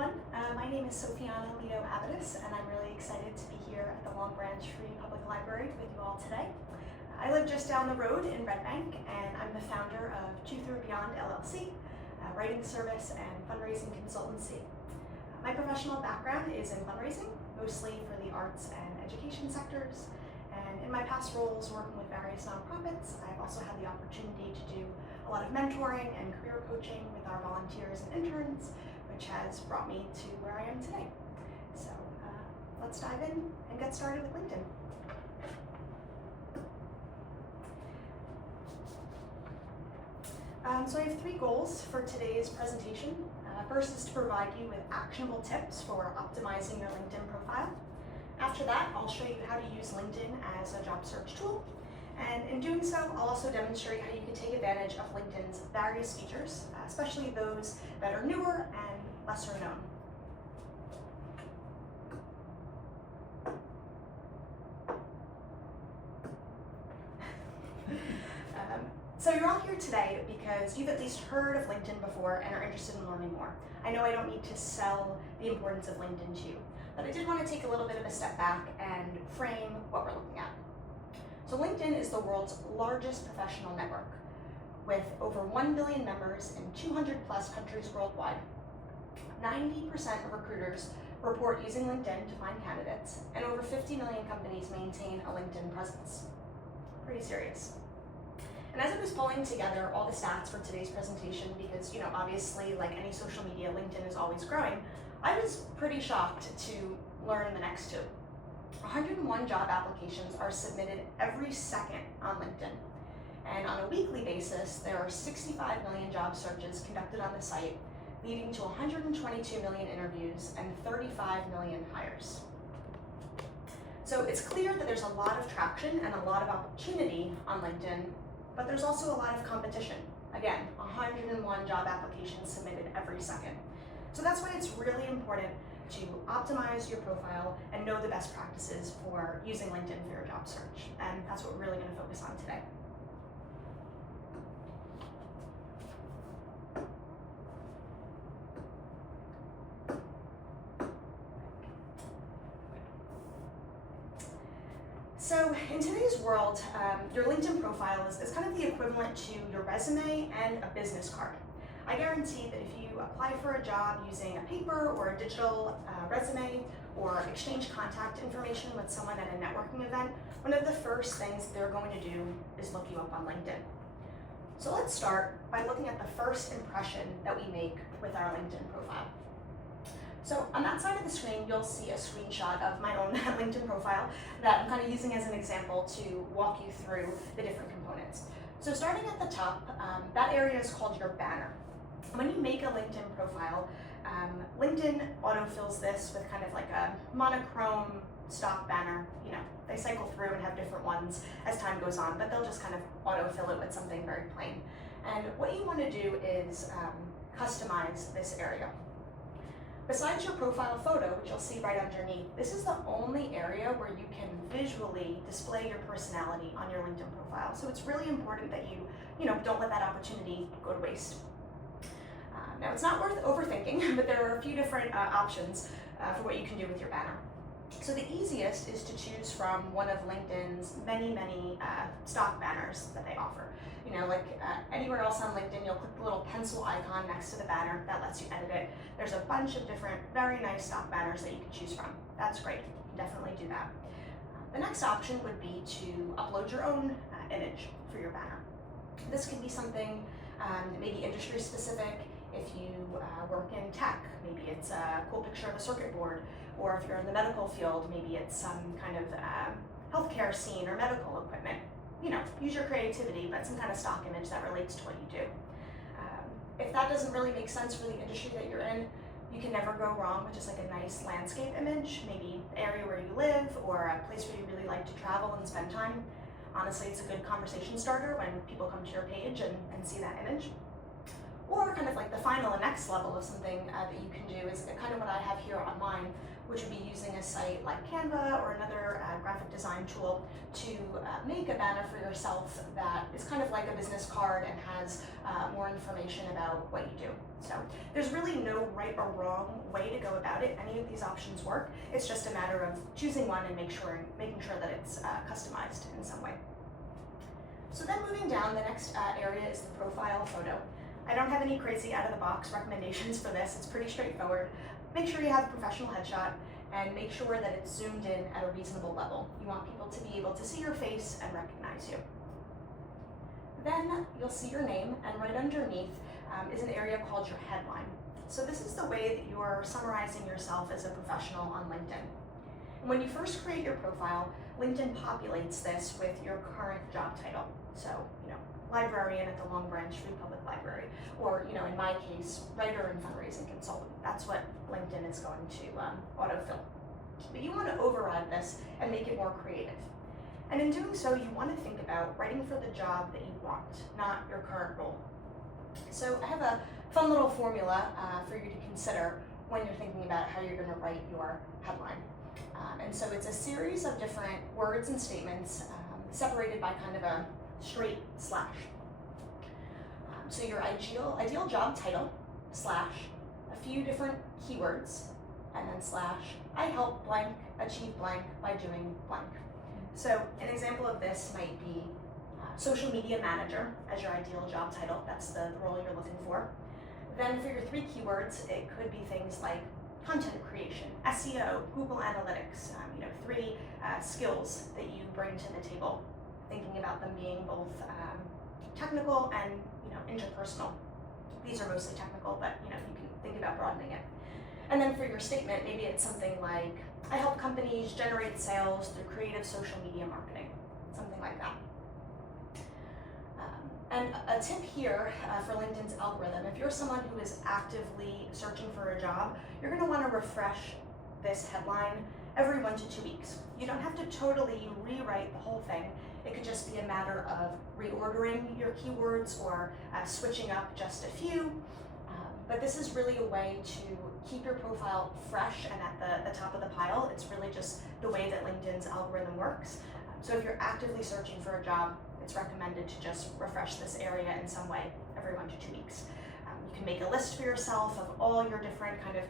everyone. My name is Sophiana Leo Avidas, and I'm really excited to be here at the Long Branch Free Public Library with you all today. I live just down the road in Red Bank, and I'm the founder of Truth or Beyond LLC, a writing service and fundraising consultancy. My professional background is in fundraising, mostly for the arts and education sectors. And in my past roles working with various nonprofits, I've also had the opportunity to do a lot of mentoring and career coaching with our volunteers and interns, which has brought me to where I am today. So let's dive in and get started with LinkedIn. So I have 3 goals for today's presentation. First is to provide you with actionable tips for optimizing your LinkedIn profile. After that, I'll show you how to use LinkedIn as a job search tool. And in doing so, I'll also demonstrate how you can take advantage of LinkedIn's various features, especially those that are newer and lesser known. So you're all here today because you've at least heard of LinkedIn before and are interested in learning more. I know I don't need to sell the importance of LinkedIn to you, but I did want to take a little bit of a step back and frame what we're looking at. So LinkedIn is the world's largest professional network with over 1 billion members in 200 plus countries worldwide. 90% of recruiters report using LinkedIn to find candidates, and over 50 million companies maintain a LinkedIn presence. Pretty serious. And as I was pulling together all the stats for today's presentation, because obviously like any social media, LinkedIn is always growing, I was pretty shocked to learn the next 2. 101 job applications are submitted every second on LinkedIn. And on a weekly basis, there are 65 million job searches conducted on the site, leading to 122 million interviews and 35 million hires. So it's clear that there's a lot of traction and a lot of opportunity on LinkedIn, but there's also a lot of competition. Again, 101 job applications submitted every second. So that's why it's really important to optimize your profile and know the best practices for using LinkedIn for your job search. And that's what we're really going to focus on today. So in today's world, your LinkedIn profile is kind of the equivalent to your resume and a business card. I guarantee that if you apply for a job using a paper or a digital resume or exchange contact information with someone at a networking event, one of the first things they're going to do is look you up on LinkedIn. So let's start by looking at the first impression that we make with our LinkedIn profile. So on that side of the screen, you'll see a screenshot of my own LinkedIn profile that I'm kind of using as an example to walk you through the different components. So starting at the top, that area is called your banner. When you make a LinkedIn profile, LinkedIn autofills this with kind of like a monochrome stock banner. They cycle through and have different ones as time goes on, but they'll just kind of autofill it with something very plain. And what you want to do is customize this area. Besides your profile photo, which you'll see right underneath, this is the only area where you can visually display your personality on your LinkedIn profile. So it's really important that you don't let that opportunity go to waste. Now, it's not worth overthinking, but there are a few different options for what you can do with your banner. So the easiest is to choose from one of LinkedIn's many stock banners that they offer. Anywhere else on LinkedIn, you'll click the little pencil icon next to the banner that lets you edit it. There's a bunch of different very nice stock banners that you can choose from. That's great. You can definitely do that. The next option would be to upload your own image for your banner. This could be something maybe industry specific. If you work in tech, maybe it's a cool picture of a circuit board, or if you're in the medical field, maybe it's some kind of healthcare scene or medical equipment. Use your creativity, but some kind of stock image that relates to what you do. If that doesn't really make sense for the industry that you're in, you can never go wrong with just like a nice landscape image, maybe the area where you live or a place where you really like to travel and spend time. Honestly, it's a good conversation starter when people come to your page and see that image. Or kind of like the final and next level of something that you can do is kind of what I have here on mine, which would be using a site like Canva or another graphic design tool to make a banner for yourself that is kind of like a business card and has more information about what you do. So there's really no right or wrong way to go about it. Any of these options work. It's just a matter of choosing one and making sure that it's customized in some way. So then moving down, the next area is the profile photo. I don't have any crazy out-of-the-box recommendations for this. It's pretty straightforward. Make sure you have a professional headshot and make sure that it's zoomed in at a reasonable level. You want people to be able to see your face and recognize you. Then you'll see your name, and right underneath is an area called your headline. So this is the way that you're summarizing yourself as a professional on LinkedIn. And when you first create your profile, LinkedIn populates this with your current job title. So, librarian at the Long Branch Free Public Library, or, in my case, writer and fundraising consultant. That's what LinkedIn is going to autofill. But you want to override this and make it more creative. And in doing so, you want to think about writing for the job that you want, not your current role. So I have a fun little formula for you to consider when you're thinking about how you're going to write your headline. And so it's a series of different words and statements separated by kind of a straight slash. So your ideal job title, slash, a few different keywords, and then slash, I help blank achieve blank by doing blank. So an example of this might be social media manager as your ideal job title. That's the role you're looking for. Then for your 3 keywords, it could be things like content creation, SEO, Google Analytics, 3 skills that you bring to the table, thinking about them being both technical and interpersonal. These are mostly technical, but you can think about broadening it. And then for your statement, maybe it's something like, I help companies generate sales through creative social media marketing, something like that. And a tip here for LinkedIn's algorithm, if you're someone who is actively searching for a job, you're going to want to refresh this headline every 1 to 2 weeks. You don't have to totally rewrite the whole thing. It could just be a matter of reordering your keywords or switching up just a few. But this is really a way to keep your profile fresh and at the top of the pile. It's really just the way that LinkedIn's algorithm works. So if you're actively searching for a job, it's recommended to just refresh this area in some way every 1 to 2 weeks. You can make a list for yourself of all your different kind of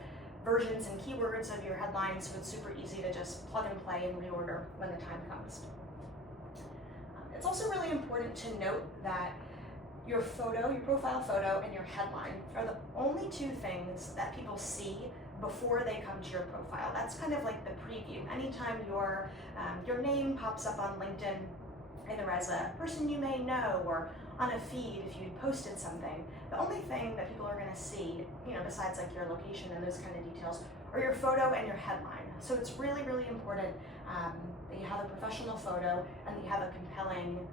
versions and keywords of your headlines, so it's super easy to just plug and play and reorder when the time comes. It's also really important to note that your photo, your profile photo, and your headline are the only 2 things that people see before they come to your profile. That's kind of like the preview. Anytime your name pops up on LinkedIn, either as a person you may know or on a feed if you posted something, the only thing that people are going to see, besides like your location and those kind of details, are your photo and your headline. So it's really, really important that you have a professional photo and that you have a compelling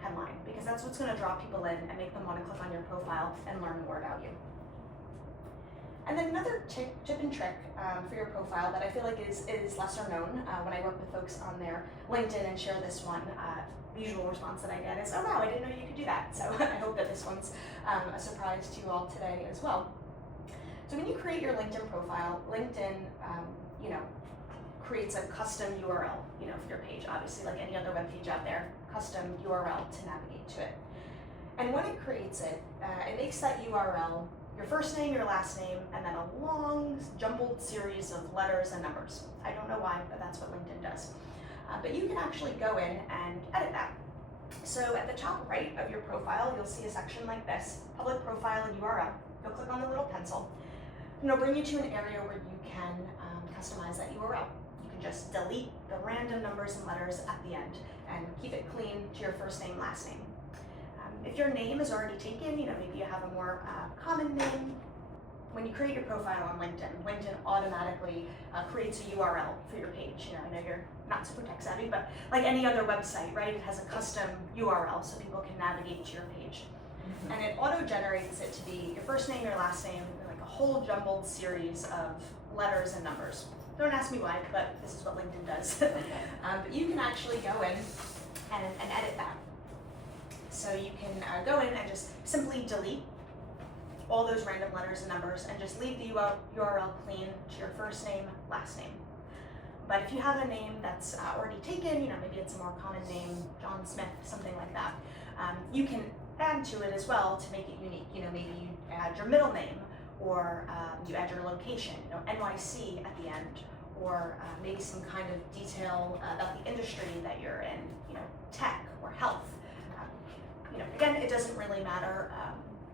headline, because that's what's going to draw people in and make them want to click on your profile and learn more about you. And then another tip and trick for your profile that I feel like is lesser known when I work with folks on their LinkedIn and share this one, the usual response that I get is, oh wow, I didn't know you could do that. So I hope that this one's a surprise to you all today as well. So when you create your LinkedIn profile, LinkedIn, creates a custom URL, for your page, obviously like any other web page out there, custom URL to navigate to it. And when it creates it, it makes that URL your first name, your last name, and then a long, jumbled series of letters and numbers. I don't know why, but that's what LinkedIn does. But you can actually go in and edit that. So at the top right of your profile, you'll see a section like this, public profile and URL. You'll click on the little pencil, and it'll bring you to an area where you can customize that URL. You can just delete the random numbers and letters at the end and keep it clean to your first name, last name. If your name is already taken, maybe you have a more common name. When you create your profile on LinkedIn, LinkedIn automatically creates a URL for your page. I know you're not super tech savvy, but like any other website, right? It has a custom URL so people can navigate to your page. Mm-hmm. And it auto-generates it to be your first name, your last name, like a whole jumbled series of letters and numbers. Don't ask me why, but this is what LinkedIn does. But you can actually go in and edit that. So you can go in and just simply delete all those random letters and numbers and just leave the URL clean to your first name, last name. But if you have a name that's already taken, maybe it's a more common name, John Smith, something like that, you can add to it as well to make it unique. Maybe you add your middle name, or you add your location, NYC at the end, or maybe some kind of detail about the industry that you're in, tech or health. Again, it doesn't really matter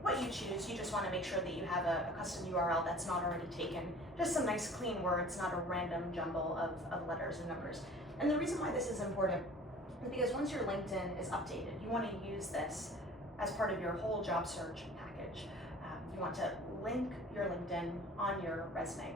what you choose. You just want to make sure that you have a custom URL that's not already taken. Just some nice clean words, not a random jumble of letters and numbers. And the reason why this is important is because once your LinkedIn is updated, you want to use this as part of your whole job search package. You want to link your LinkedIn on your resume.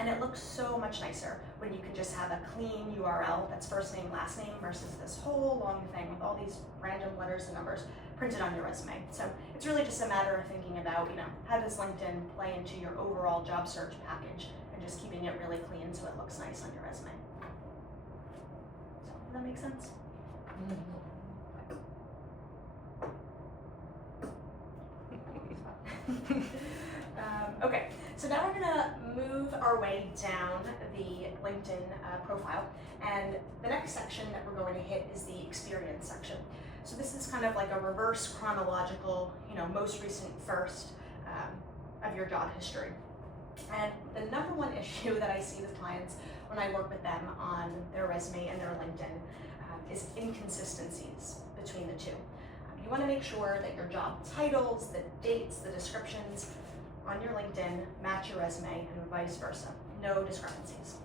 And it looks so much nicer when you can just have a clean URL that's first name, last name, versus this whole long thing with all these random letters and numbers printed on your resume. So it's really just a matter of thinking about, how does LinkedIn play into your overall job search package, and just keeping it really clean so it looks nice on your resume. So, does that make sense? Okay, so now we're gonna move our way down the LinkedIn profile, and the next section that we're going to hit is the experience section. So this is kind of like a reverse chronological, most recent first of your job history. And the number one issue that I see with clients when I work with them on their resume and their LinkedIn is inconsistencies between the two. You want to make sure that your job titles, the dates, the descriptions on your LinkedIn match your resume, and vice versa. No discrepancies.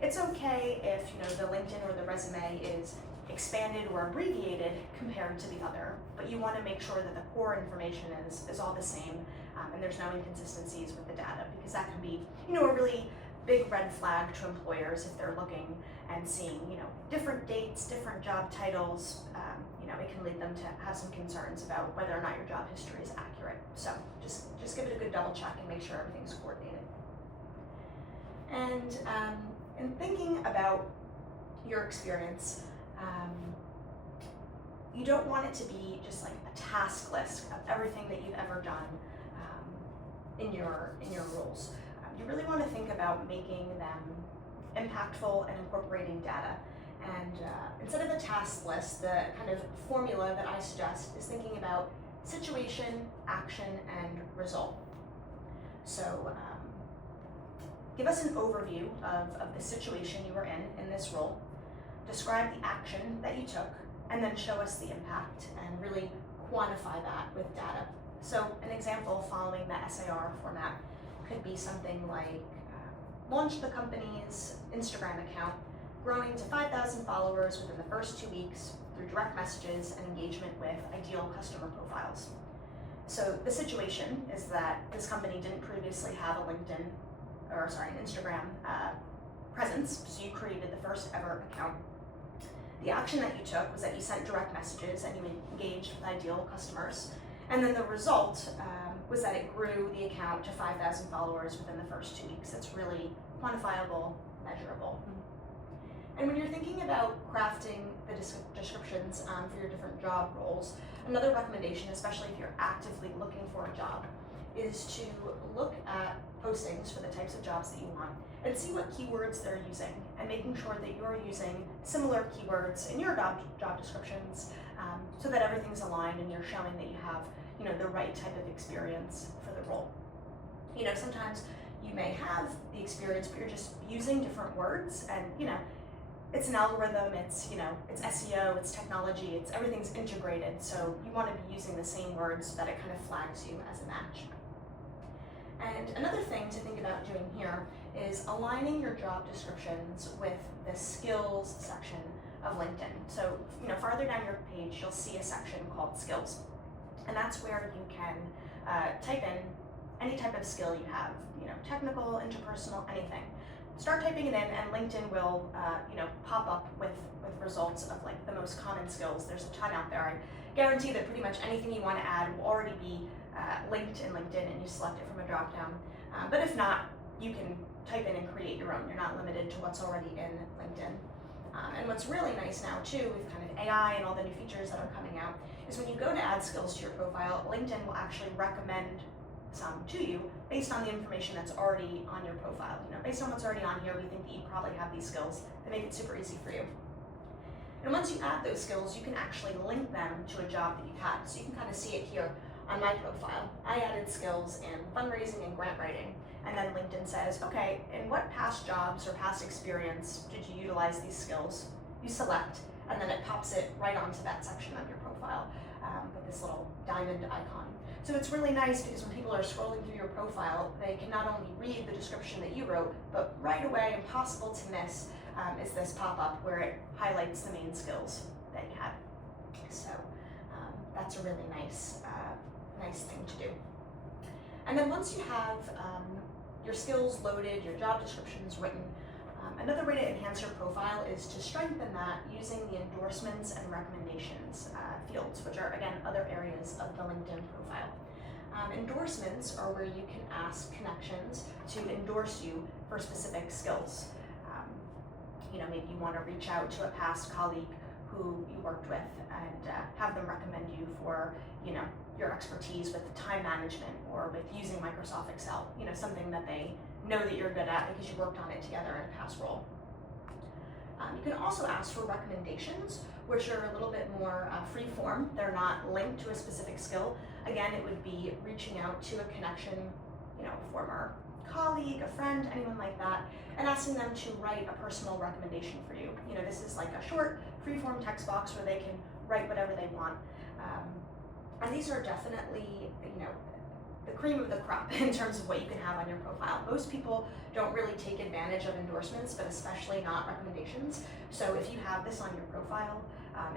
It's okay if the LinkedIn or the resume is expanded or abbreviated compared to the other, but you want to make sure that the core information is all the same, and there's no inconsistencies with the data, because that can be a really big red flag to employers if they're looking and seeing different dates, different job titles. It can lead them to have some concerns about whether or not your job history is accurate. So just give it a good double check and make sure everything's coordinated. And in thinking about your experience, you don't want it to be just like a task list of everything that you've ever done in your roles. You really want to think about making them impactful and incorporating data. And instead of a task list, the kind of formula that I suggest is thinking about situation, action, and result. So give us an overview of the situation you were in this role, describe the action that you took, and then show us the impact and really quantify that with data. So an example following the SAR format could be something like launch the company's Instagram account, growing to 5,000 followers within the first 2 weeks through direct messages and engagement with ideal customer profiles. So the situation is that this company didn't previously have an Instagram presence, so you created the first ever account. The action that you took was that you sent direct messages and you engaged with ideal customers. And then the result was that it grew the account to 5,000 followers within the first 2 weeks. It's really quantifiable, measurable. And when you're thinking about crafting the descriptions for your different job roles, another recommendation, especially if you're actively looking for a job, is to look at postings for the types of jobs that you want and see what keywords they're using, and making sure that you're using similar keywords in your job descriptions so that everything's aligned and you're showing that you have the right type of experience for the role. Sometimes you may have the experience, but you're just using different words, and it's an algorithm, it's SEO, it's technology, everything's integrated, so you want to be using the same words so that it kind of flags you as a match. And another thing to think about doing here is aligning your job descriptions with the skills section of LinkedIn. So, farther down your page, you'll see a section called skills. And that's where you can type in any type of skill you have, technical, interpersonal, anything. Start typing it in, and LinkedIn will, pop up with results of like the most common skills. There's a ton out there. I guarantee that pretty much anything you want to add will already be linked in LinkedIn, and you select it from a drop down. But if not, you can type in and create your own. You're not limited to what's already in LinkedIn. And what's really nice now too, with kind of AI and all the new features that are coming out, is when you go to add skills to your profile, LinkedIn will actually recommend some to you based on the information that's already on your profile. Based on what's already on here, we think that you probably have these skills that make it super easy for you. And once you add those skills, you can actually link them to a job that you've had. So you can kind of see it here on my profile. I added skills in fundraising and grant writing. And then LinkedIn says, okay, in what past jobs or past experience did you utilize these skills? You select, and then it pops it right onto that section of your profile with this little diamond icon. So it's really nice because when people are scrolling through your profile, they can not only read the description that you wrote, but right away, impossible to miss, is this pop-up where it highlights the main skills that you had. So that's a really nice thing to do. And then once you have your skills loaded, your job descriptions written, another way to enhance your profile is to strengthen that using the endorsements and recommendations fields, which are, again, other areas of the LinkedIn profile. Endorsements are where you can ask connections to endorse you for specific skills. Maybe you want to reach out to a past colleague who you worked with and have them recommend you for, your expertise with time management or with using Microsoft Excel, something that they know that you're good at because you worked on it together in a past role. You can also ask for recommendations, which are a little bit more free form. They're not linked to a specific skill. Again, it would be reaching out to a connection, a former colleague, a friend, anyone like that, and asking them to write a personal recommendation for you. This is like a short free form text box where they can write whatever they want. And these are definitely, the cream of the crop in terms of what you can have on your profile. Most people don't really take advantage of endorsements, but especially not recommendations. So if you have this on your profile,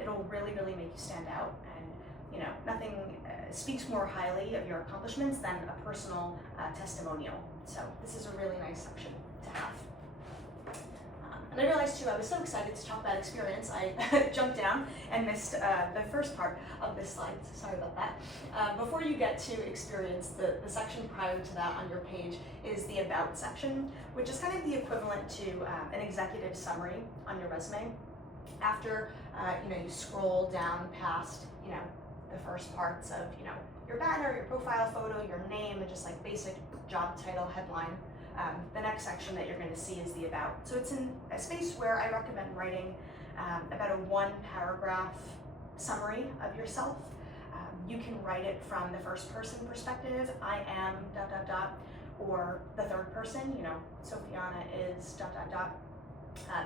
it'll really, really make you stand out. And nothing speaks more highly of your accomplishments than a personal testimonial. So this is a really nice section to have. And I realized too, I was so excited to talk about experience, I jumped down and missed the first part of this slide. Sorry about that. Before you get to experience, the section prior to that on your page is the about section, which is kind of the equivalent to an executive summary on your resume. After you scroll down past the first parts of your banner, your profile photo, your name, and just like basic job title, headline. The next section that you're going to see is the about. So it's in a space where I recommend writing about a 1-paragraph summary of yourself. You can write it from the first person perspective, I am ... or the third person, Sophiana is ...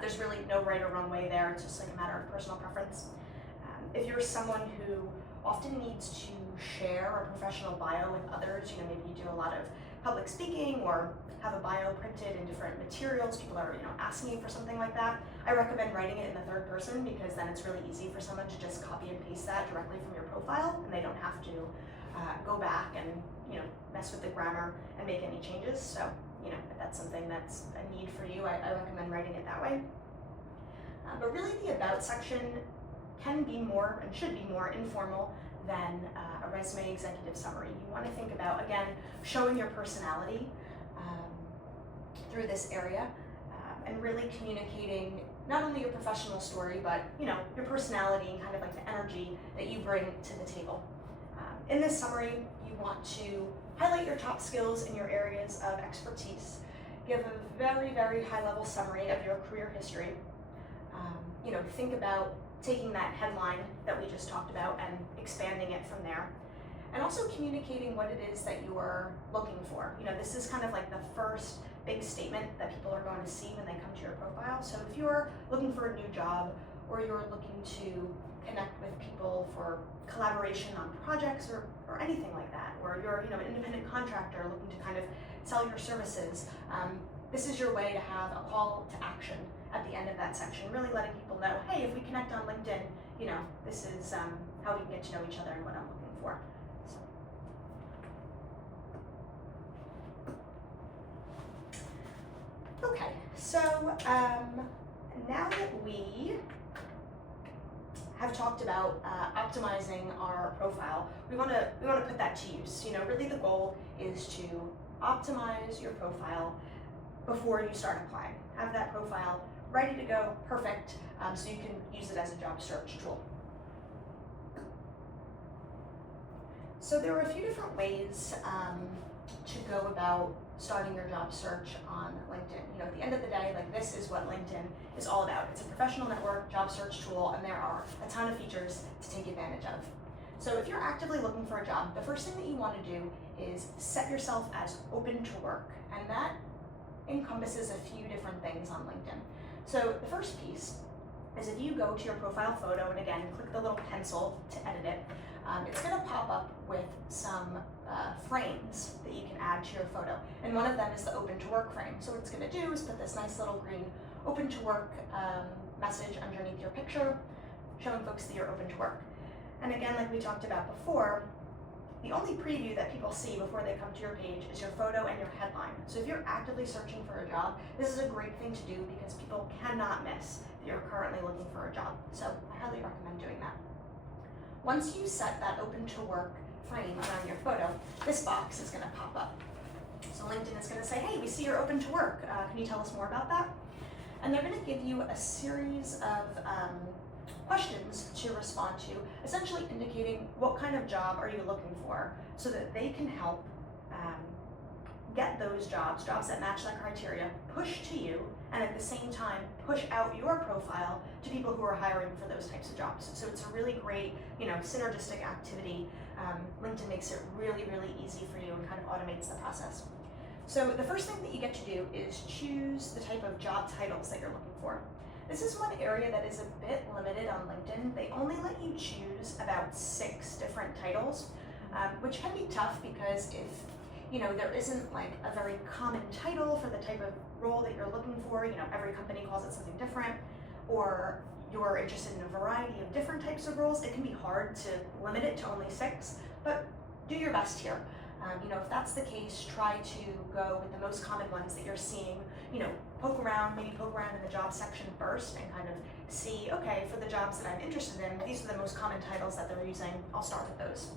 There's really no right or wrong way there. It's just like a matter of personal preference. If you're someone who often needs to share a professional bio with others, maybe you do a lot of public speaking or have a bio printed in different materials, people are asking you for something like that, I recommend writing it in the third person because then it's really easy for someone to just copy and paste that directly from your profile and they don't have to go back and mess with the grammar and make any changes. So if that's something that's a need for you, I recommend writing it that way. But really the about section can be more and should be more informal than a resume executive summary. You want to think about, again, showing your personality through this area and really communicating not only your professional story, but your personality and kind of like the energy that you bring to the table. In this summary, you want to highlight your top skills in your areas of expertise, give a very, very high-level summary of your career history. Think about taking that headline that we just talked about and expanding it from there. And also communicating what it is that you're looking for. This is kind of like the first big statement that people are going to see when they come to your profile. So if you're looking for a new job or you're looking to connect with people for collaboration on projects or anything like that, or you're an independent contractor looking to kind of sell your services, this is your way to have a call to action at the end of that section, really letting people know, hey, if we connect on LinkedIn, this is how we can get to know each other and what I'm looking for. Okay, so now that we have talked about optimizing our profile, we want to put that to use. Really the goal is to optimize your profile before you start applying. Have that profile ready to go, perfect, so you can use it as a job search tool. So there are a few different ways to go about starting your job search on LinkedIn. You know, at the end of the day, like, this is what LinkedIn is all about. It's a professional network job search tool, and there are a ton of features to take advantage of. So if you're actively looking for a job, the first thing that you want to do is set yourself as open to work, and that encompasses a few different things on LinkedIn. So the first piece is if you go to your profile photo, and again, click the little pencil to edit it, it's going to pop up with some frames that you can add to your photo. And one of them is the open to work frame. So what it's going to do is put this nice little green open to work message underneath your picture, showing folks that you're open to work. And again, like we talked about before, the only preview that people see before they come to your page is your photo and your headline. So if you're actively searching for a job, this is a great thing to do because people cannot miss that you're currently looking for a job. So I highly recommend doing that. Once you set that open to work frame around your photo, this box is going to pop up. So LinkedIn is going to say, hey, we see you're open to work. Can you tell us more about that? And they're going to give you a series of questions to respond to, essentially indicating what kind of job are you looking for, so that they can help get those jobs that match that criteria, push to you, and at the same time push out your profile to people who are hiring for those types of jobs. So it's a really great, synergistic activity. LinkedIn makes it really, really easy for you and kind of automates the process. So the first thing that you get to do is choose the type of job titles that you're looking for. This is one area that is a bit limited on LinkedIn. They only let you choose about 6 different titles, which can be tough because if there isn't like a very common title for the type of role that you're looking for, every company calls it something different, or you're interested in a variety of different types of roles, it can be hard to limit it to only 6, but do your best here. If that's the case, try to go with the most common ones that you're seeing. Poke around in the job section first and kind of see, okay, for the jobs that I'm interested in, these are the most common titles that they're using. I'll start with those.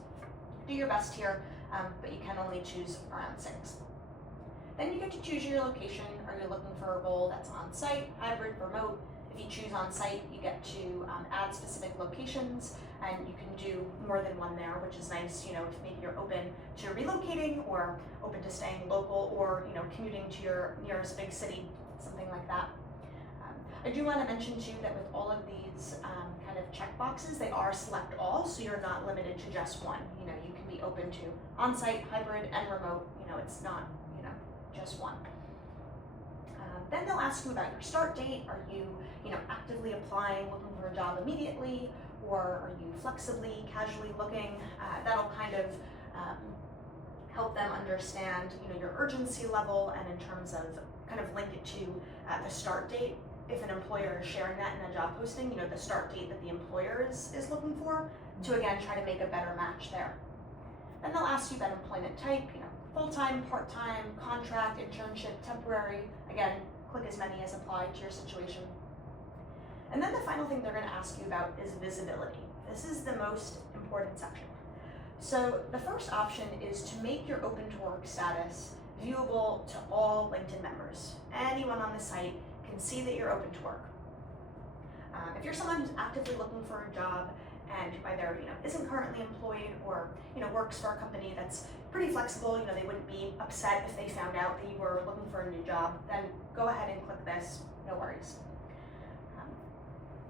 Do your best here, but you can only choose around 6. Then you get to choose your location. Are you looking for a role that's on-site, hybrid, remote? If you choose on-site, you get to add specific locations, and you can do more than one there, which is nice. If maybe you're open to relocating or open to staying local, or commuting to your nearest big city, something like that. I do want to mention too that with all of these kind of check boxes, they are select all, so you're not limited to just one. You can be open to on-site, hybrid, and remote. It's not just one. Then they'll ask you about your start date. Are you actively applying, looking for a job immediately, or are you flexibly, casually looking? That'll kind of help them understand your urgency level, and in terms of kind of link it to the start date. If an employer is sharing that in a job posting, the start date that the employer is looking for, to again try to make a better match there. Then they'll ask you about employment type, full-time, part-time, contract, internship, temporary. Again, click as many as apply to your situation. And then the final thing they're going to ask you about is visibility. This is the most important section. So the first option is to make your open to work status viewable to all LinkedIn members. Anyone on the site can see that you're open to work. If you're someone who's actively looking for a job and who either isn't currently employed or works for a company that's pretty flexible, they wouldn't be upset if they found out that you were looking for a new job, then go ahead and click this, no worries.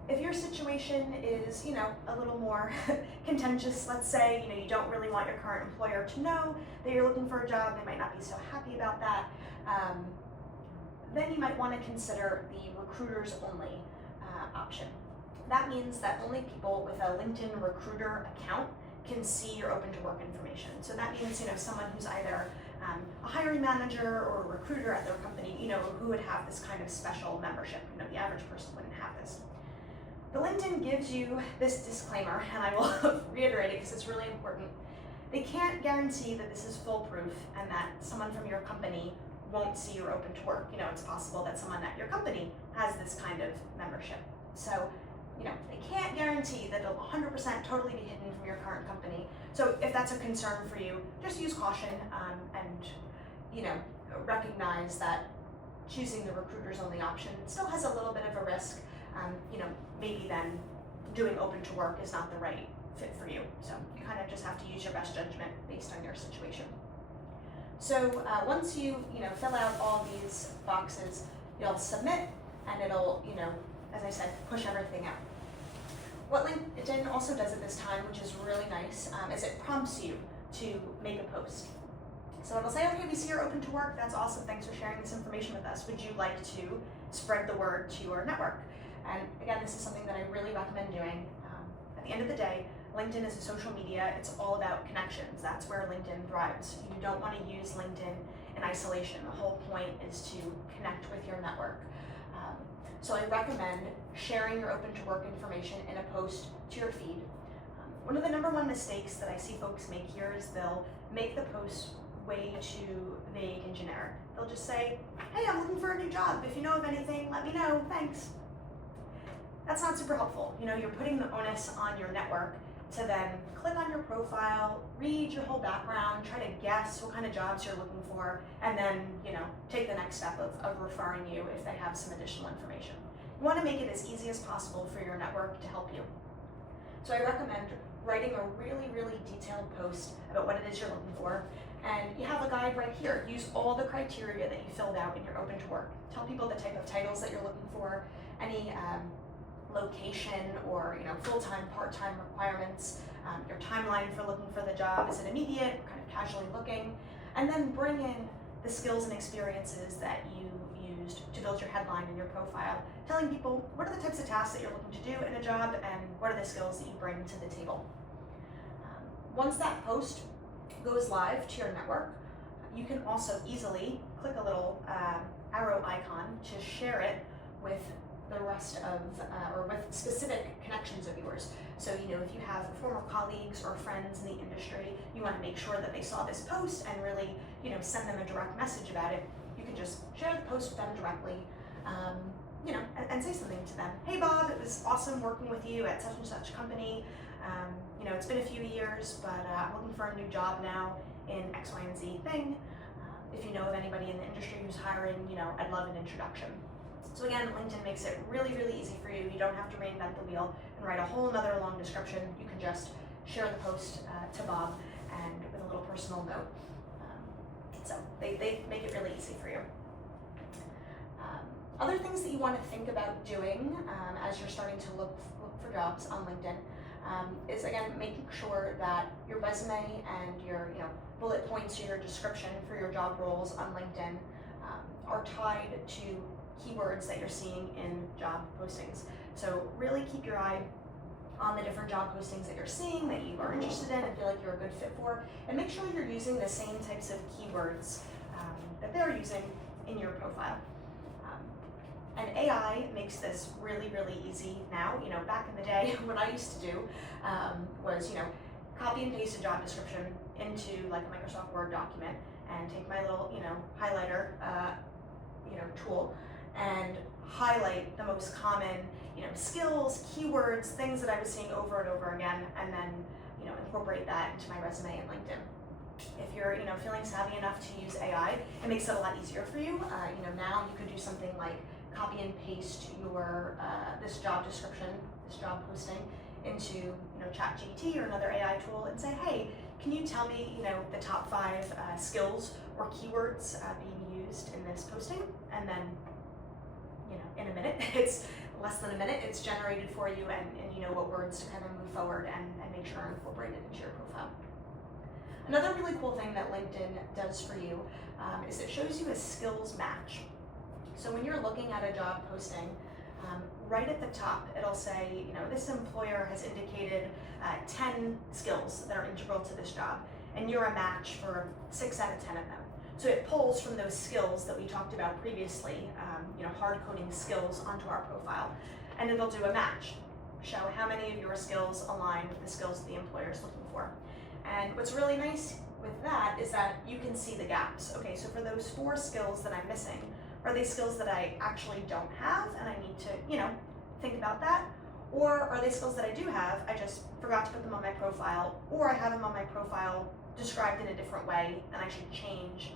If your situation is a little more contentious, let's say you don't really want your current employer to know that you're looking for a job, they might not be so happy about that, then you might want to consider the recruiters only option. That means that only people with a LinkedIn recruiter account can see your open to work information. So that means someone who's either a hiring manager or a recruiter at their company, who would have this kind of special membership. The average person wouldn't have this. The LinkedIn gives you this disclaimer, and I will reiterate it because it's really important. They can't guarantee that this is foolproof and that someone from your company won't see you're open to work. It's possible that someone at your company has this kind of membership. So, they can't guarantee that it'll 100% totally be hidden from your current company. So if that's a concern for you, just use caution and, recognize that choosing the recruiters only option still has a little bit of a risk. Maybe then doing open to work is not the right fit for you. So you kind of just have to use your best judgment based on your situation. So once you fill out all these boxes, you'll submit, and it'll as I said, push everything out. What LinkedIn also does at this time, which is really nice, is it prompts you to make a post. So it'll say, okay, we see you're open to work. That's awesome. Thanks for sharing this information with us. Would you like to spread the word to your network? And again, this is something that I really recommend doing. At the end of the day, LinkedIn is a social media. It's all about connections. That's where LinkedIn thrives. You don't want to use LinkedIn in isolation. The whole point is to connect with your network. So I recommend sharing your open to work information in a post to your feed. One of the number one mistakes that I see folks make here is they'll make the post way too vague and generic. They'll just say, hey, I'm looking for a new job. If you know of anything, let me know. Thanks. That's not super helpful. You're putting the onus on your network to then click on your profile, read your whole background, try to guess what kind of jobs you're looking for, and then, take the next step of referring you if they have some additional information. You want to make it as easy as possible for your network to help you. So I recommend writing a really, really detailed post about what it is you're looking for. And you have a guide right here. Use all the criteria that you filled out in your open to work. Tell people the type of titles that you're looking for, any location or full-time, part-time requirements, your timeline for looking for the job. Is it immediate, kind of casually looking? And then bring in the skills and experiences that you used to build your headline and your profile, telling people what are the types of tasks that you're looking to do in a job and what are the skills that you bring to the table. Once that post goes live to your network, you can also easily click a little arrow icon to share it with the rest of, or with specific connections of yours. So, if you have former colleagues or friends in the industry, you want to make sure that they saw this post and really, send them a direct message about it. You can just share the post with them directly, and say something to them. Hey Bob, it was awesome working with you at such and such company. It's been a few years, but I'm looking for a new job now in X, Y, and Z thing. If you know of anybody in the industry who's hiring, I'd love an introduction. So again, LinkedIn makes it really, really easy for you. You don't have to reinvent the wheel and write a whole another long description. You can just share the post to Bob and with a little personal note. So they make it really easy for you. Other things that you want to think about doing as you're starting to look for jobs on LinkedIn is, again, making sure that your resume and your bullet points or your description for your job roles on LinkedIn are tied to keywords that you're seeing in job postings. So really keep your eye on the different job postings that you're seeing that you are interested in and feel like you're a good fit for, and make sure you're using the same types of keywords that they're using in your profile. And AI makes this really, really easy now. Back in the day, what I used to do was, copy and paste a job description into like a Microsoft Word document and take my little, highlighter, tool and highlight the most common, skills, keywords, things that I was seeing over and over again, and then, incorporate that into my resume and LinkedIn. If you're, feeling savvy enough to use AI, it makes it a lot easier for you. Now you could do something like copy and paste your this job description, this job posting into ChatGPT or another AI tool and say, hey, can you tell me the top 5 skills or keywords being used in this posting? And then in a minute, it's less than a minute, it's generated for you, and you know what words to kind of move forward and make sure are incorporated into your profile. Another really cool thing that LinkedIn does for you is it shows you a skills match. So when you're looking at a job posting, right at the top, it'll say, this employer has indicated 10 skills that are integral to this job, and you're a match for 6 out of 10 of them. So it pulls from those skills that we talked about previously, hard coding skills onto our profile, and it'll do a match, show how many of your skills align with the skills that the employer is looking for. And what's really nice with that is that you can see the gaps. Okay, so for those 4 skills that I'm missing, are they skills that I actually don't have and I need to, think about that? Or are they skills that I do have, I just forgot to put them on my profile, or I have them on my profile described in a different way and I should change,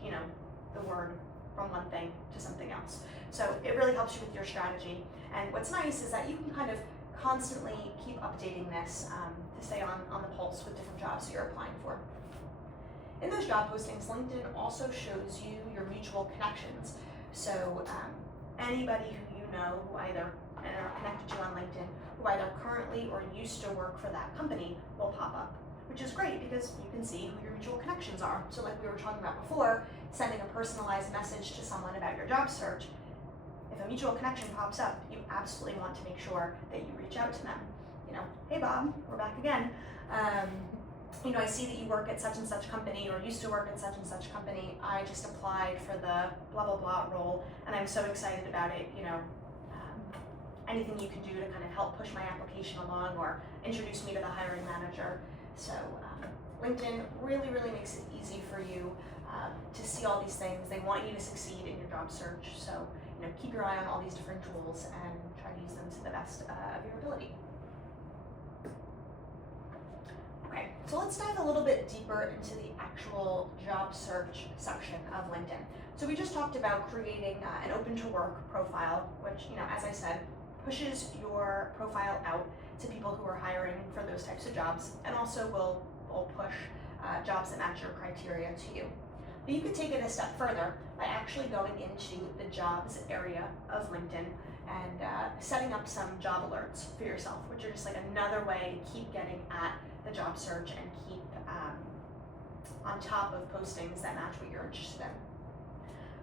the word from one thing to something else. So it really helps you with your strategy. And what's nice is that you can kind of constantly keep updating this to stay on the pulse with different jobs that you're applying for. in those job postings, LinkedIn also shows you your mutual connections. So anybody who you know who either are connected to you on LinkedIn, who either currently or used to work for that company will pop up, which is great because you can see who your mutual connections are. So like we were talking about before, sending a personalized message to someone about your job search, if a mutual connection pops up, you absolutely want to make sure that you reach out to them. You know, hey Bob, we're back again. You know, I see that you work at such and such company or used to work at such and such company. I just applied for the blah, blah, blah role and I'm so excited about it. You know, anything you can do to kind of help push my application along or introduce me to the hiring manager. So LinkedIn really, really makes it easy for you to see all these things. They want you to succeed in your job search. So, you know, keep your eye on all these different tools and try to use them to the best of your ability. Okay, so let's dive a little bit deeper into the actual job search section of LinkedIn. So we just talked about creating an open to work profile, which, you know, as I said, pushes your profile out to people who are hiring for those types of jobs, and also will push jobs that match your criteria to you. But you can take it a step further by actually going into the jobs area of LinkedIn and setting up some job alerts for yourself, which are just like another way to keep getting at the job search and keep on top of postings that match what you're interested in.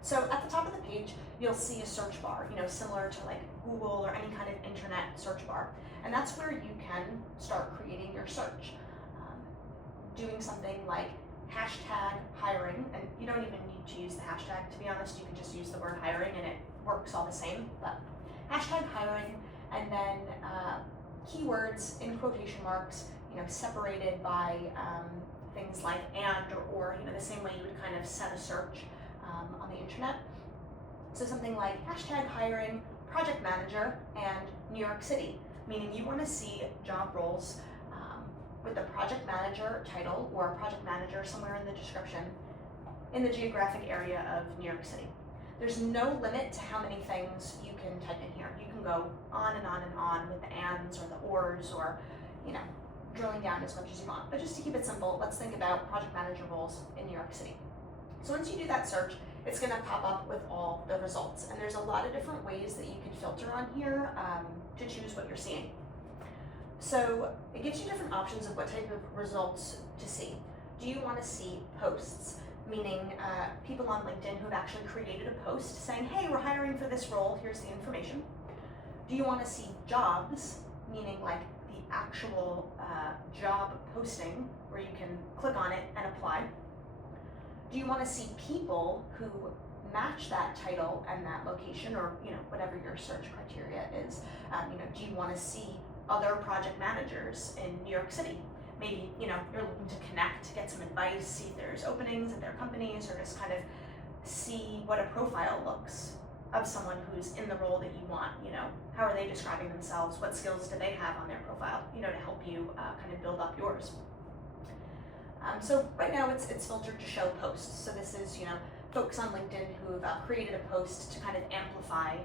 So at the top of the page, you'll see a search bar, you know, similar to like Google or any kind of internet search bar. And that's where you can start creating your search. Doing something like hashtag hiring, and you don't even need to use the hashtag, to be honest, you can just use the word hiring and it works all the same, but hashtag hiring, and then keywords in quotation marks, you know, separated by things like and or, you know, the same way you would kind of set a search on the internet. So something like hashtag hiring project manager and New York City, meaning you want to see job roles with a project manager title or a project manager somewhere in the description in the geographic area of New York City. There's no limit to how many things you can type in here. You can go on and on and on with the ands or the ors, or, you know, drilling down as much as you want. But just to keep it simple, let's think about project manager roles in New York City. So once you do that search, it's going to pop up with all the results. And there's a lot of different ways that you can filter on here to choose what you're seeing. So it gives you different options of what type of results to see. Do you want to see posts, meaning people on LinkedIn who have actually created a post saying, hey, we're hiring for this role, here's the information? Do you want to see jobs, meaning like the actual job posting where you can click on it and apply? Do you want to see people who match that title and that location, or, you know, whatever your search criteria is? You know, do you want to see other project managers in New York City? Maybe, you know, you're looking to connect, get some advice, see if there's openings at their companies, or just kind of see what a profile looks of someone who's in the role that you want. You know, how are they describing themselves? What skills do they have on their profile, you know, to help you kind of build up yours. So right now it's filtered to show posts. So this is, you know, folks on LinkedIn who've created a post to kind of amplify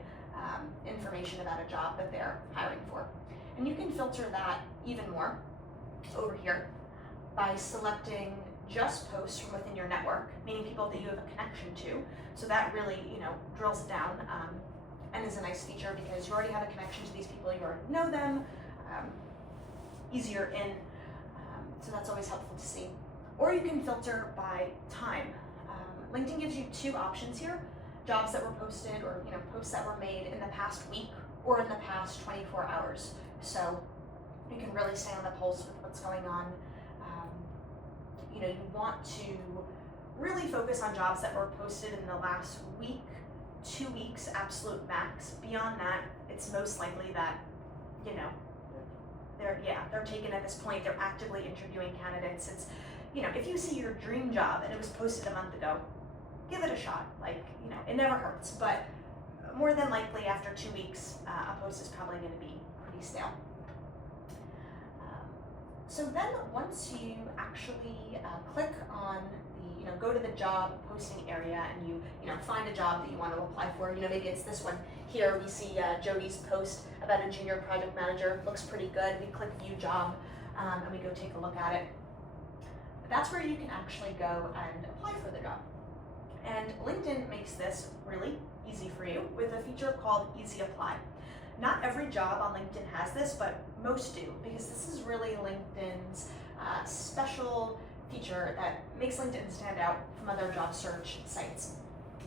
information about a job that they're hiring for. And you can filter that even more over here by selecting just posts from within your network, meaning people that you have a connection to. So that really, you know, drills it down and is a nice feature because you already have a connection to these people, you already know them, easier in, so that's always helpful to see. Or you can filter by time. LinkedIn gives you two options here: jobs that were posted, or, you know, posts that were made in the past week or in the past 24 hours. So you can really stay on the pulse with what's going on. You know, you want to really focus on jobs that were posted in the last week, 2 weeks, absolute max. Beyond that, it's most likely that, you know, they're taken at this point. They're actively interviewing candidates. It's, you know, if you see your dream job and it was posted a month ago, give it a shot. Like, you know, it never hurts, but more than likely after 2 weeks, a post is probably going to be pretty stale. So then once you actually click on the, you know, go to the job posting area and you know, find a job that you want to apply for, you know, maybe it's this one here. We see Jody's post about a junior project manager, looks pretty good. We click view job and we go take a look at it. that's where you can actually go and apply for the job. And LinkedIn makes this really easy for you with a feature called Easy Apply. Not every job on LinkedIn has this, but most do, because this is really LinkedIn's special feature that makes LinkedIn stand out from other job search sites.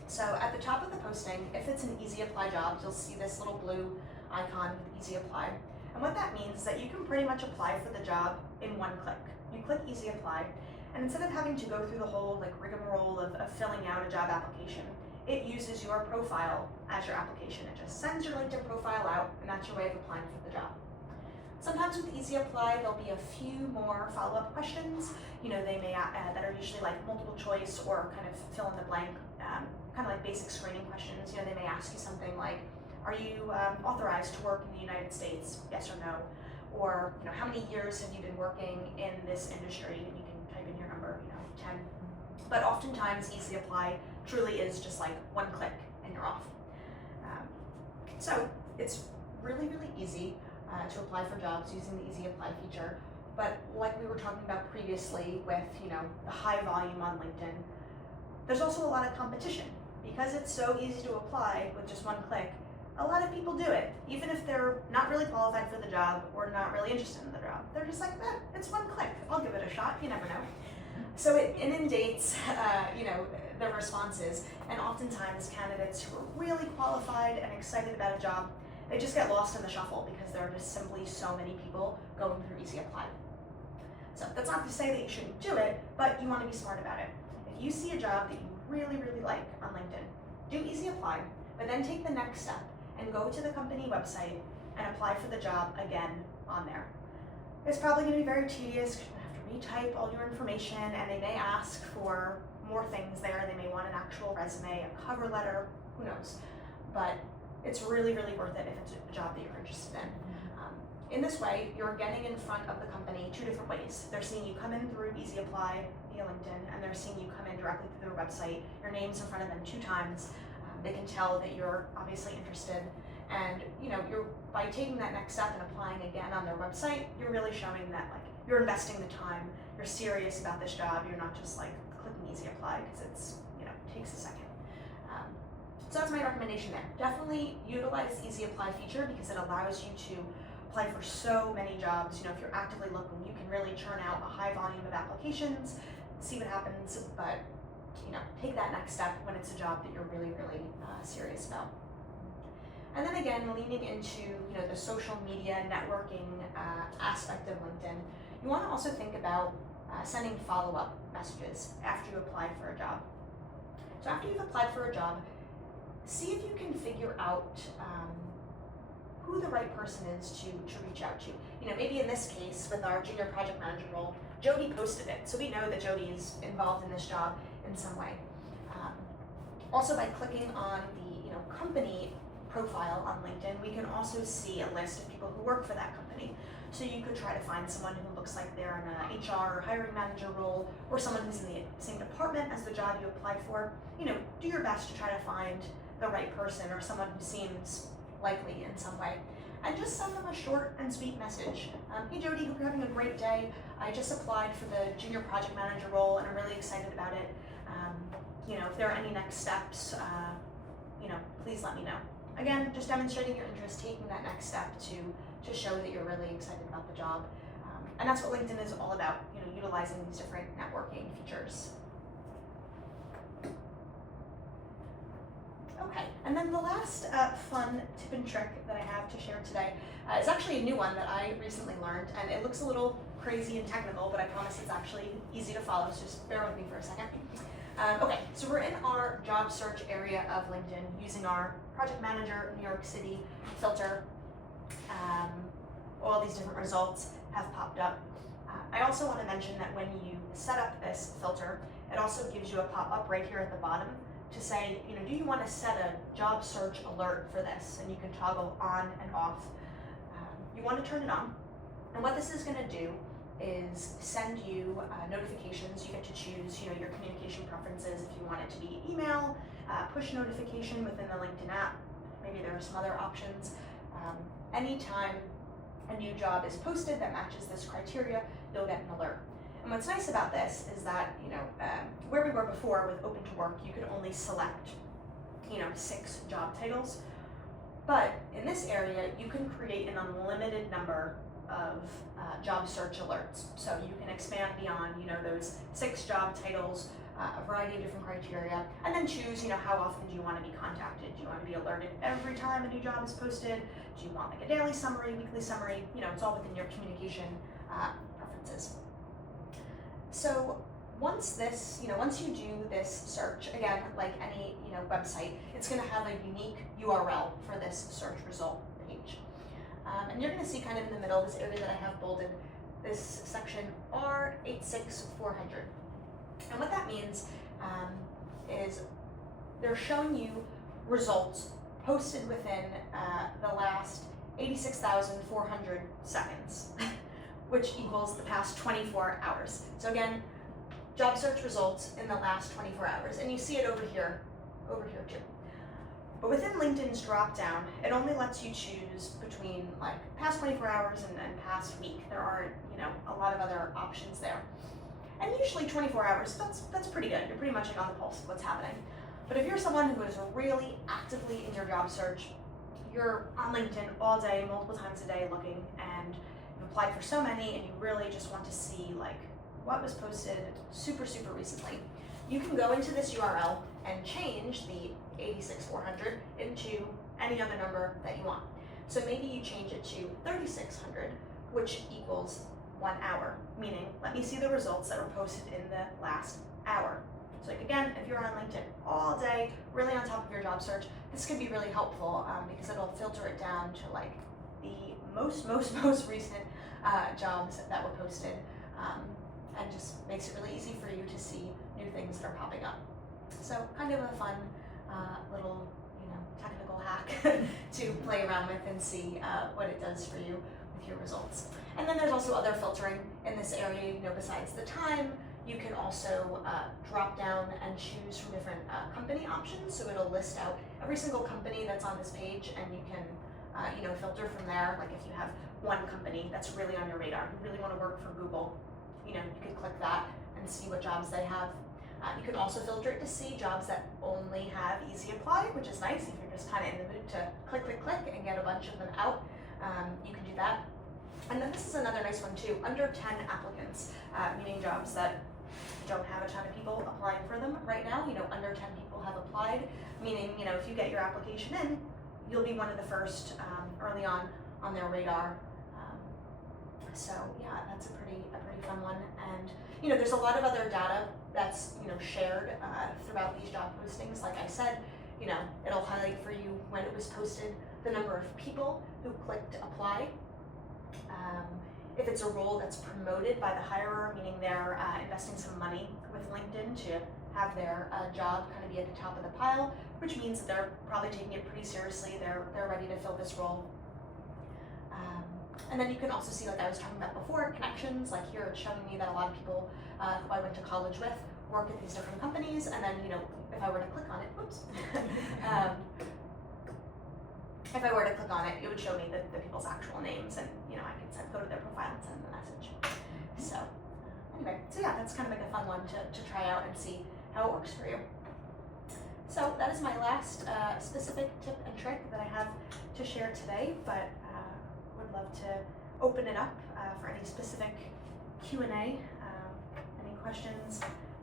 So at the top of the posting, if it's an Easy Apply job, you'll see this little blue icon with Easy Apply. And what that means is that you can pretty much apply for the job in one click. You click Easy Apply, and instead of having to go through the whole rigmarole of filling out a job application, it uses your profile as your application. It just sends your LinkedIn profile out, and that's your way of applying for the job. Sometimes with Easy Apply, there'll be a few more follow-up questions. They may that are usually like multiple choice or kind of fill in the blank, kind of like basic screening questions. They may ask you something like, are you authorized to work in the United States? Yes or no? Or how many years have you been working in this industry? And you can type in your number, 10. But oftentimes Easy Apply truly is just like one click and you're off. So it's really, really easy to apply for jobs using the Easy Apply feature. But like we were talking about previously with the high volume on LinkedIn, there's also a lot of competition. Because it's so easy to apply with just one click, a lot of people do it, even if they're not really qualified for the job or not really interested in the job. They're just like, it's one click, I'll give it a shot, you never know. So it inundates the responses, and oftentimes candidates who are really qualified and excited about a job, they just get lost in the shuffle because there are just simply so many people going through Easy Apply. So that's not to say that you shouldn't do it, but you want to be smart about it. If you see a job that you really, really like on LinkedIn, do Easy Apply, but then take the next step and go to the company website and apply for the job again on there. It's probably going to be very tedious. You're going to have to retype all your information, and they may ask for more things there. They may want an actual resume, a cover letter, who knows. But it's really, really worth it if it's a job that you're interested in. In this way, you're getting in front of the company two different ways. They're seeing you come in through Easy Apply via LinkedIn, and they're seeing you come in directly through their website. Your name's in front of them 2 times. They can tell that you're obviously interested, and you're by taking that next step and applying again on their website, you're really showing that you're investing the time, you're serious about this job. You're not just clicking Easy Apply because it's takes a second. So that's my recommendation there. Definitely utilize the Easy Apply feature because it allows you to apply for so many jobs. If you're actively looking, you can really churn out a high volume of applications, see what happens, but take that next step when it's a job that you're really, really serious about. And then again, leaning into the social media networking aspect of LinkedIn, you want to also think about sending follow-up messages after you apply for a job. So after you've applied for a job, see if you can figure out who the right person is to reach out to. Maybe in this case, with our junior project manager role, Jody posted it, so we know that Jody is involved in this job in some way. Also, by clicking on the company profile on LinkedIn, we can also see a list of people who work for that company. So you could try to find someone who looks like they're in an HR or hiring manager role, or someone who's in the same department as the job you applied for. Do your best to try to find the right person or someone who seems likely in some way. And just send them a short and sweet message. Hey Jody, hope you're having a great day. I just applied for the junior project manager role and I'm really excited about it. If there are any next steps, please let me know. Again, just demonstrating your interest, taking that next step to show that you're really excited about the job. And that's what LinkedIn is all about, utilizing these different networking features. Okay, and then the last fun tip and trick that I have to share today is actually a new one that I recently learned, and it looks a little crazy and technical, but I promise it's actually easy to follow, so just bear with me for a second. Okay, so we're in our job search area of LinkedIn using our Project Manager New York City filter. All these different results have popped up. I also want to mention that when you set up this filter, it also gives you a pop-up right here at the bottom to say, do you want to set a job search alert for this? And you can toggle on and off. You want to turn it on. And what this is going to do is send you notifications. You get to choose, your communication preferences. If you want it to be email, push notification within the LinkedIn app. Maybe there are some other options. Anytime a new job is posted that matches this criteria, you'll get an alert. And what's nice about this is that, where we were before with Open to Work, you could only select, 6 job titles. But in this area, you can create an unlimited number of job search alerts. So you can expand beyond, those 6 job titles, a variety of different criteria, and then choose, how often do you want to be contacted? Do you want to be alerted every time a new job is posted? Do you want like a daily summary, weekly summary? It's all within your communication preferences. So once you do this search, again, like any, website, it's going to have a unique URL for this search result page. And you're going to see kind of in the middle of this area that I have bolded, this section R86400. And what that means is they're showing you results posted within the last 86,400 seconds, which equals the past 24 hours. So again, job search results in the last 24 hours. And you see it over here too. But within LinkedIn's drop-down, it only lets you choose between like past 24 hours and past week. There aren't, a lot of other options there. And usually 24 hours, that's pretty good. You're pretty much like on the pulse of what's happening. But if you're someone who is really actively in your job search, you're on LinkedIn all day, multiple times a day looking, and you've applied for so many, and you really just want to see like what was posted super, super recently, you can go into this URL and change the 86400 into any other number that you want. So maybe you change it to 3600, which equals 1 hour, meaning let me see the results that were posted in the last hour. So like again, if you're on LinkedIn all day, really on top of your job search, this could be really helpful because it'll filter it down to like the most recent jobs that were posted, and just makes it really easy for you to see new things that are popping up. So kind of a fun little technical hack to play around with and see what it does for you with your results. And then there's also other filtering in this area, besides the time. You can also drop down and choose from different company options. So it'll list out every single company that's on this page, and you can filter from there. Like if you have one company that's really on your radar, you really want to work for Google, you can click that and see what jobs they have. You can also filter it to see jobs that only have easy apply, which is nice if you're just kind of in the mood to click and get a bunch of them out. You can do that. And then this is another nice one too, under 10 applicants, meaning jobs that don't have a ton of people applying for them right now. Under 10 people have applied, meaning, if you get your application in, you'll be one of the first early on their radar. So yeah, that's a pretty fun one. And there's a lot of other data that's shared throughout these job postings. Like I said, it'll highlight for you when it was posted, the number of people who clicked apply. If it's a role that's promoted by the hirer, meaning they're investing some money with LinkedIn to have their job kind of be at the top of the pile, which means that they're probably taking it pretty seriously. They're ready to fill this role. And then you can also see, like I was talking about before, connections. Like here, it's showing me that a lot of people who I went to college with work at these different companies. And then, if I were to click on it, if I were to click on it, it would show me the people's actual names, and I could go to their profile and send them a message. So anyway, yeah, that's kind of like a fun one to try out and see how it works for you. So that is my last specific tip and trick that I have to share today, but would love to open it up for any specific Q&A. Any questions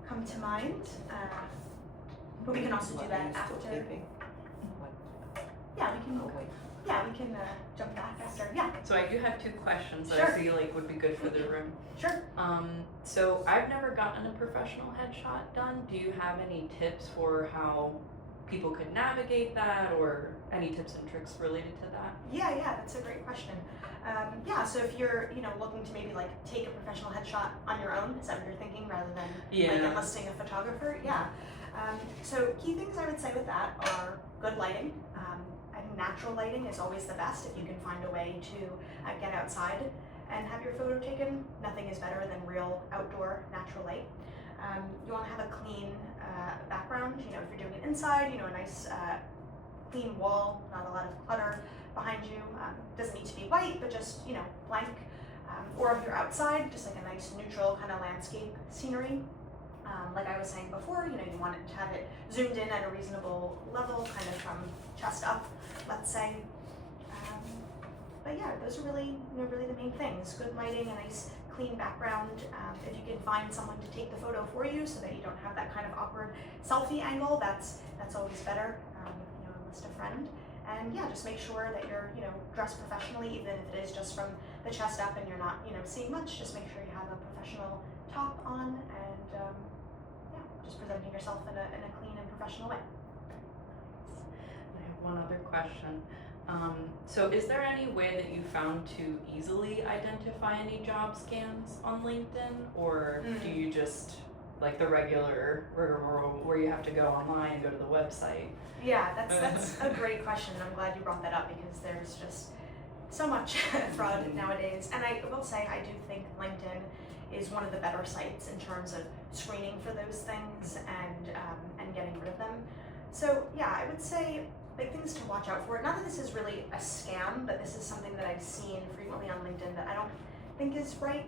come to mind? But we can also do that after. Yeah, we can. Yeah, we can jump back after. Yeah. So I do have 2 questions that Sure. I feel like would be good for the room. Sure. So I've never gotten a professional headshot done. Do you have any tips for how people could navigate that, or any tips and tricks related to that? Yeah, that's a great question. So if you're, looking to maybe like take a professional headshot on your own, is that what you're thinking, rather than like enlisting a photographer? Yeah. So key things I would say with that are good lighting. I think natural lighting is always the best if you can find a way to get outside and have your photo taken. Nothing is better than real outdoor natural light. You want to have a clean background. If you're doing it inside, a nice clean wall, not a lot of clutter behind you. Doesn't need to be white, but just blank. Or if you're outside, just like a nice neutral kind of landscape scenery. Like I was saying before, you want it to have it zoomed in at a reasonable level, kind of from chest up, let's say. But yeah, those are really, really the main things. Good lighting, a nice clean background. If you can find someone to take the photo for you so that you don't have that kind of awkward selfie angle, that's always better. Enlist a friend. And yeah, just make sure that you're, dressed professionally, even if it is just from the chest up and you're not, seeing much. Just make sure you have a professional top on and just presenting yourself in a clean and professional way. I have one other question. So is there any way that you found to easily identify any job scams on LinkedIn, or do you just like the regular rigmarole where you have to go online and go to the website? Yeah, that's a great question, and I'm glad you brought that up because there's just so much fraud nowadays. And I will say, I do think LinkedIn is one of the better sites in terms of screening for those things and getting rid of them. So yeah, I would say big things to watch out for. Not that this is really a scam, but this is something that I've seen frequently on LinkedIn that I don't think is right.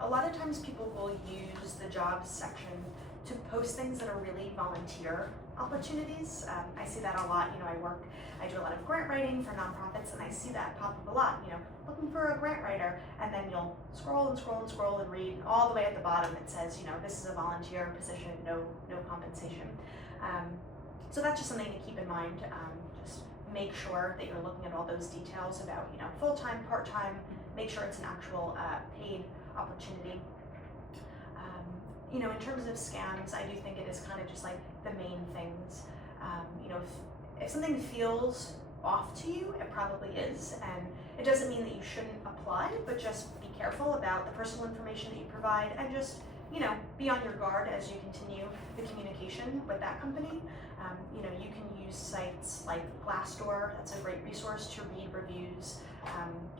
A lot of times people will use the jobs section to post things that are really volunteer opportunities. I see that a lot. I do a lot of grant writing for nonprofits, and I see that pop up a lot. Looking for a grant writer, and then you'll scroll and scroll and scroll and read all the way at the bottom. It says, this is a volunteer position, no compensation. So that's just something to keep in mind. Just make sure that you're looking at all those details about, full-time, part-time. Make sure it's an actual paid opportunity. In terms of scams, I do think it is kind of just like the main things. If something feels off to you, it probably is, and it doesn't mean that you shouldn't apply, but just be careful about the personal information that you provide, and just be on your guard as you continue the communication with that company. You can use sites like Glassdoor. That's a great resource to read reviews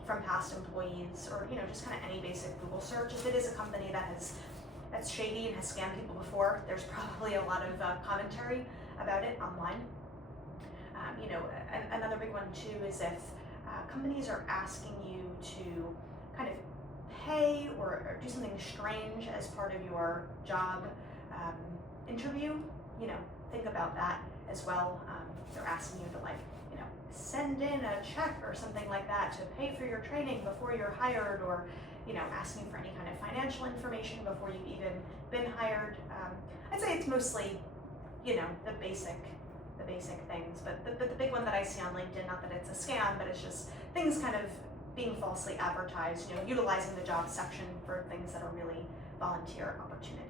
from past employees, or just kind of any basic Google search. If it is a company that's shady and has scammed people before, there's probably a lot of commentary about it online. Another big one too is if companies are asking you to kind of pay or do something strange as part of your job interview, think about that as well. They're asking you to send in a check or something like that to pay for your training before you're hired, or asking for any kind of financial information before you've even been hired. I'd say it's mostly, the basic things, but the big one that I see on LinkedIn, not that it's a scam, but it's just things kind of being falsely advertised, utilizing the job section for things that are really volunteer opportunities.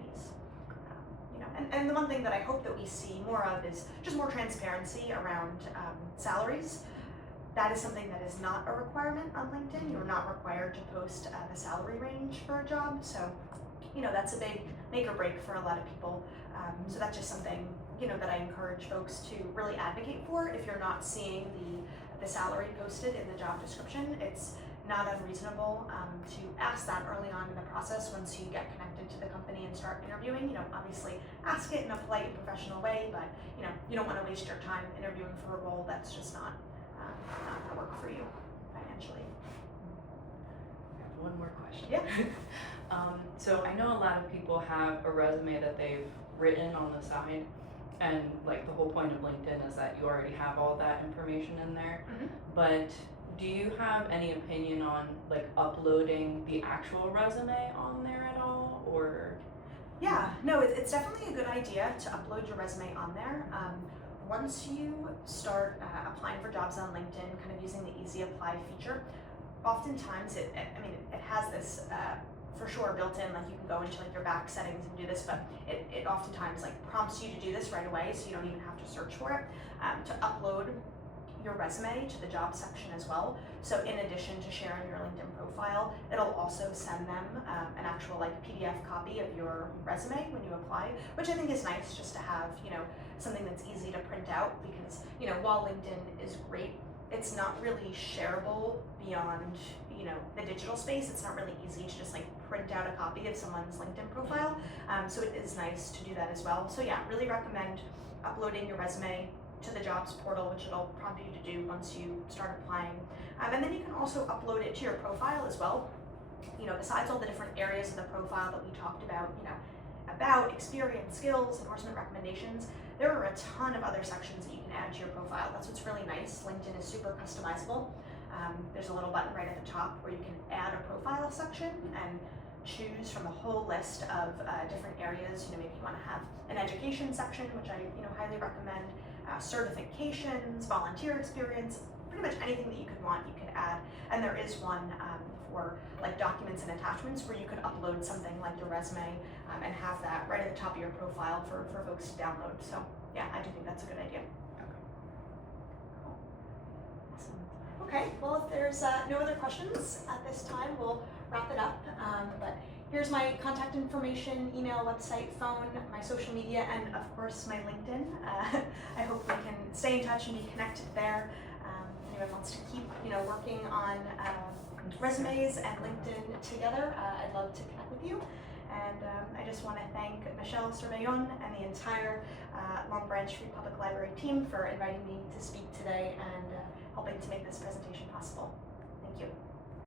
And the one thing that I hope that we see more of is just more transparency around salaries. That is something that is not a requirement on LinkedIn. You're not required to post the salary range for a job. So, that's a big make or break for a lot of people. So that's just something, that I encourage folks to really advocate for. If you're not seeing the salary posted in the job description, it's not unreasonable to ask that early on in the process once you get connected to the company and start interviewing. Obviously ask it in a polite and professional way, but you don't want to waste your time interviewing for a role that's just not going to work for you financially. I have one more question. Yeah. So I know a lot of people have a resume that they've written on the side, and the whole point of LinkedIn is that you already have all that information in there. Mm-hmm. But do you have any opinion on uploading the actual resume on there at all, or? Yeah, no, it's definitely a good idea to upload your resume on there. Once you start applying for jobs on LinkedIn, kind of using the Easy Apply feature, oftentimes it has this for sure built in, you can go into your back settings and do this, but it oftentimes prompts you to do this right away, so you don't even have to search for it, to upload your resume to the job section as well. So in addition to sharing your LinkedIn profile, it'll also send them an actual PDF copy of your resume when you apply, which I think is nice just to have, something that's easy to print out, because, while LinkedIn is great, it's not really shareable beyond, the digital space. It's not really easy to just print out a copy of someone's LinkedIn profile. So it is nice to do that as well. So yeah, really recommend uploading your resume to the jobs portal, which it'll prompt you to do once you start applying. And then you can also upload it to your profile as well. besides all the different areas of the profile that we talked about, about experience, skills, endorsement recommendations, there are a ton of other sections that you can add to your profile. That's what's really nice. LinkedIn is super customizable. There's a little button right at the top where you can add a profile section and choose from a whole list of different areas. Maybe you want to have an education section, which I highly recommend, certifications, volunteer experience, pretty much anything that you could want, you could add. And there is one for like documents and attachments where you could upload something like your resume and have that right at the top of your profile for folks to download. So yeah, I do think that's a good idea. Cool. Awesome. Okay, well, if there's no other questions at this time, we'll wrap it up. But here's my contact information, email, website, phone, my social media, and of course my LinkedIn. I hope we can stay in touch and be connected there. Anyone wants to keep working on resumes and LinkedIn together, I'd love to connect with you. And I just want to thank Michelle Surveillon and the entire Long Branch Free Public Library team for inviting me to speak today and helping to make this presentation possible. Thank you.